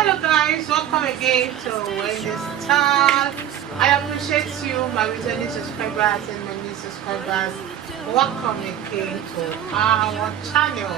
Hello guys, welcome again to Wendy's Talk. I appreciate you, my returning subscribers and my new subscribers. Welcome again to our channel.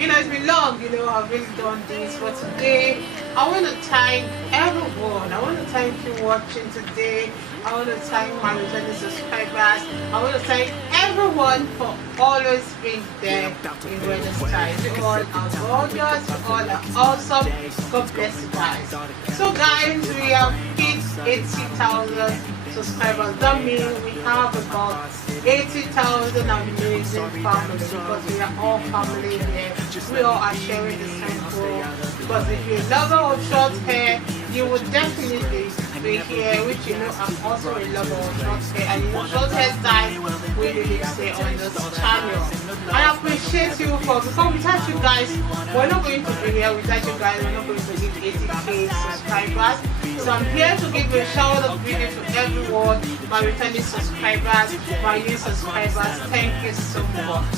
It's been long, I've really done this, but today I want to thank everyone. I want to thank you watching today. I want to thank my returning subscribers. I want to thank everyone for always being there in Wendy's Talk. You all are gorgeous, you all are awesome. God bless you guys. So guys, we have hit 80,000 subscribers. That means we have about 80,000 amazing family, because we are all family here. We all are sharing the same goal. Because if you're a lover of short hair, you would definitely be here, which I'm also a lover of short hair, and short hairstyles really stay on this channel. I appreciate you before we touch you guys, we're not going to be here without you guys. We're not going to give 80k subscribers. So I'm here to give a shout out video to everyone, my returning subscribers, my new subscribers. Thank you so much.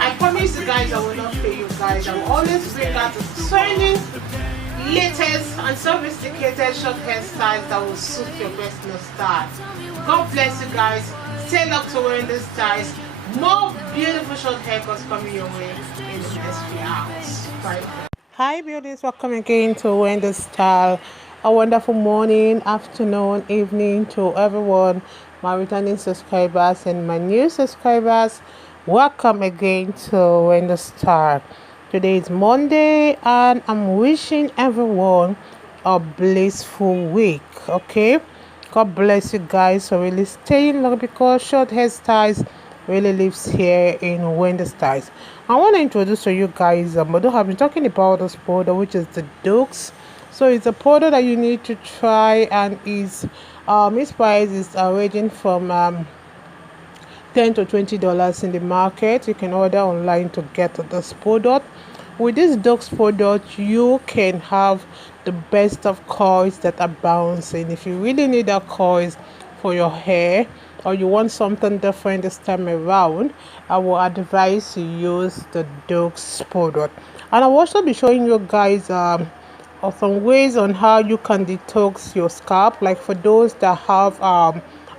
I promise you guys I will not fail you guys. I will always bring out the trending, latest and sophisticated short hairstyles that will suit your best style. God bless you guys. Stay locked to wearing these styles. More beautiful short haircuts coming your way in the next few hours. Bye. Hi beauties, welcome again to Wendy's Style. A wonderful morning, afternoon, evening to everyone, my returning subscribers and my new subscribers. Welcome again to Wendy's Style. Today is Monday and I'm wishing everyone a blissful week. Okay, God bless you guys for really staying long, because short hairstyles really lives here in Wendy's Styles. I want to introduce to you guys I have been talking about this product, which is the Detox. So it's a product that you need to try, and its price is ranging from $10 to $20 in the market. You can order online to get this product. With this Detox product, you can have the best of coils that are bouncing. If you really need a coils for your hair, or you want something different this time around, I will advise you use the Detox product. And I will also be showing you guys some ways on how you can detox your scalp, like for those that have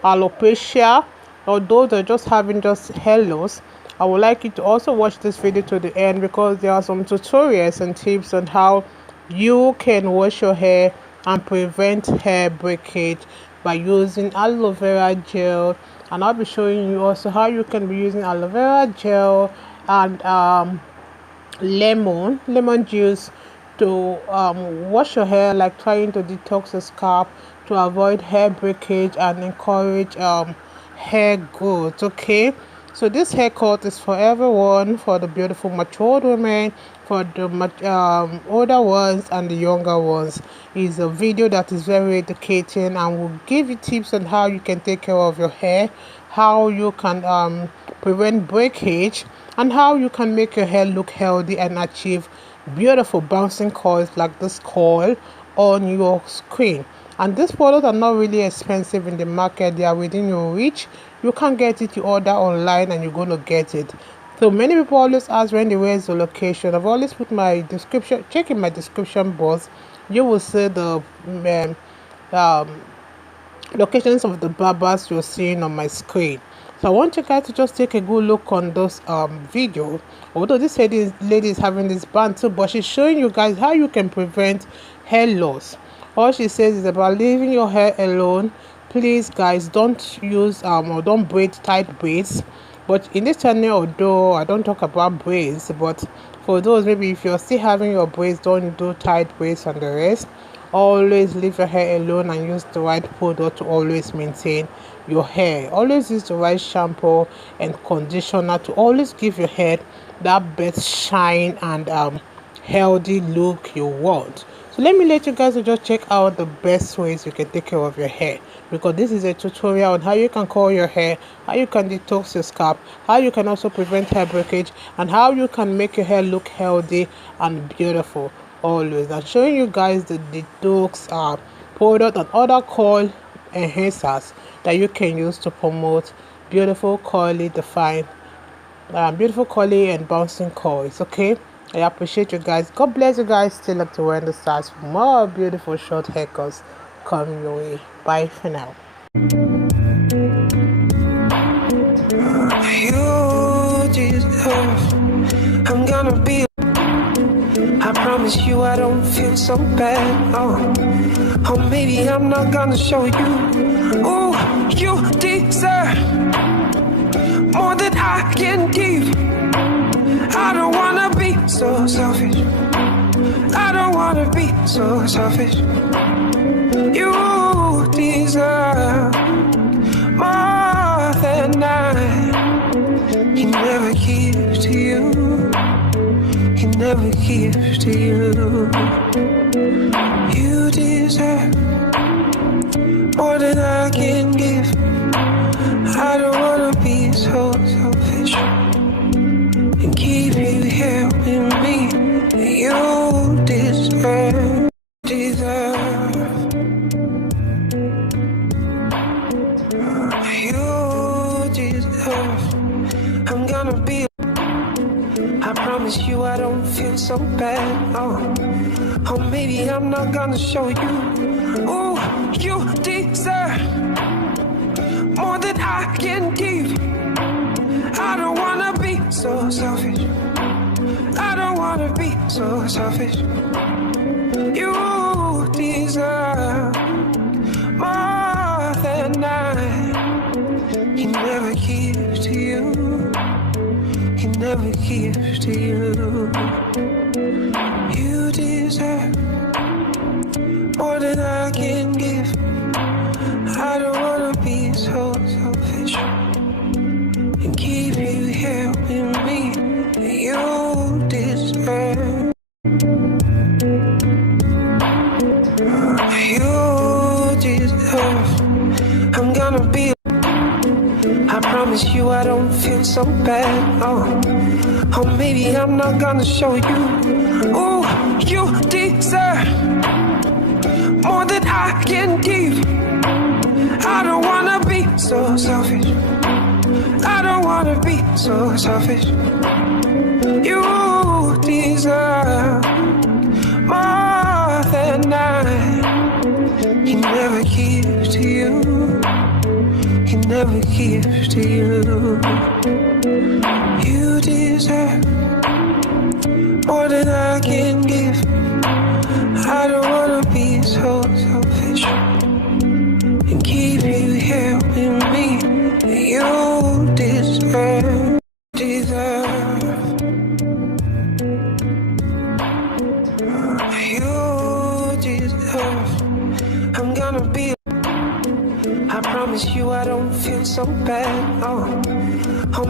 alopecia, or those that are just having hair loss. I would like you to also watch this video to the end, because there are some tutorials and tips on how you can wash your hair and prevent hair breakage by using aloe vera gel. And I'll be showing you also how you can be using aloe vera gel and lemon juice to wash your hair, like trying to detox the scalp to avoid hair breakage and encourage hair growth. Okay, so this haircut is for everyone, for the beautiful matured women, for the older ones and the younger ones. It's a video that is very educating and will give you tips on how you can take care of your hair, how you can prevent breakage, and how you can make your hair look healthy and achieve beautiful bouncing coils like this coil on your screen. And these products are not really expensive in the market. They are within your reach. You can get it, you order online and you're going to get it. So many people always ask when they where's the location. I've always put my description, check in my description box, you will see the locations of the barbers you're seeing on my screen. So I want you guys to just take a good look on this video. Although this lady is having this band too, but she's showing you guys how you can prevent hair loss. All she says is about leaving your hair alone. Please guys, don't use or don't braid tight braids. But in this channel, although I don't talk about braids, but for those, maybe if you're still having your braids, don't do tight braids and the rest. Always leave your hair alone and use the right product to always maintain your hair. Always use the right shampoo and conditioner to always give your hair that best shine and healthy look you want. So let me let you guys just check out the best ways you can take care of your hair, because this is a tutorial on how you can curl your hair, how you can detox your scalp, how you can also prevent hair breakage, and how you can make your hair look healthy and beautiful. Always I'm showing you guys the Detox product and other coil enhancers that you can use to promote beautiful curly and bouncing coils. Okay, I appreciate you guys. God bless you guys. Stay up to Wendy Stars for more beautiful short haircuts coming your way. Bye for now. You deserve. I'm gonna be. I promise you I don't feel so bad. Oh, maybe I'm not gonna show you. Oh, you deserve more than I can give. I don't wanna be so selfish. I don't wanna be so selfish. You deserve more than I can never give to you. Can never give to you. You deserve more than I can give. I don't wanna be so selfish and keep you here with me. You deserve, deserve. You deserve. I'm gonna be. I promise you I don't feel so bad. Oh, maybe I'm not gonna show you. Oh, you deserve more than I can give. I don't wanna be so selfish. I don't wanna be so selfish. You deserve more than I can never give to you. Can never give to you. You deserve more than I can give. I don't wanna be so selfish and keep you here with me. You deserve. You deserve. I'm gonna be. I promise you I don't feel so bad. Oh, maybe I'm not gonna show you. Oh, you deserve more than I can give. I don't wanna be so selfish. I don't wanna be so selfish. You deserve more than I can never give to you. Can never give to you. You deserve more than I can give. I don't wanna be so selfish and keep you here with me. You deserve, deserve. You deserve. I'm gonna be. I promise you I don't feel so bad. Oh,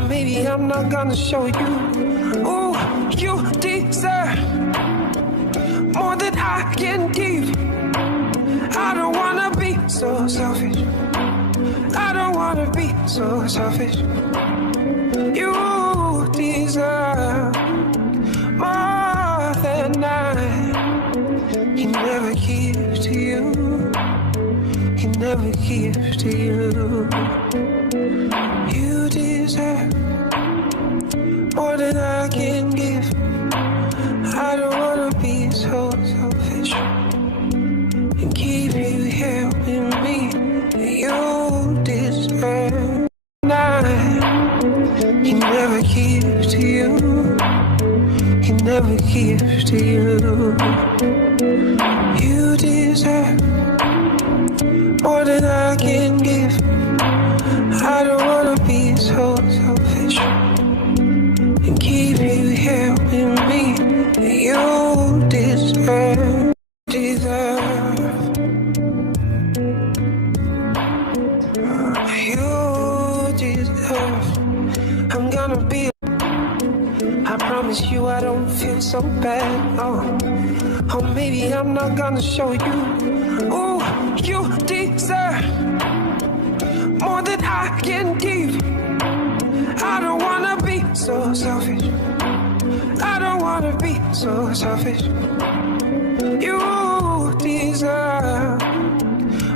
maybe I'm not gonna show you. Oh, you deserve more than I can give. I don't wanna be so selfish. I don't wanna be so selfish. You deserve more than I can never give to you. Can never give to you. You deserve more than I can give. I don't wanna be so selfish and keep you here with me. You deserve. I can never give to you. Can never give to you. You deserve more than I can give. I don't wanna be so selfish and keep you here with me. You deserve, deserve. You deserve. I'm gonna be. I promise you I don't feel so bad. Oh, maybe I'm not gonna show you. Oh, you deserve more than I can give. I don't wanna be so selfish. I don't wanna be so selfish. You deserve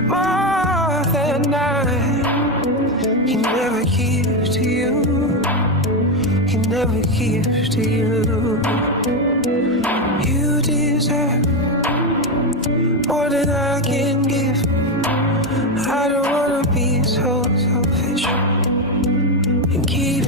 more than I can never give to you. Can never give to you. and keep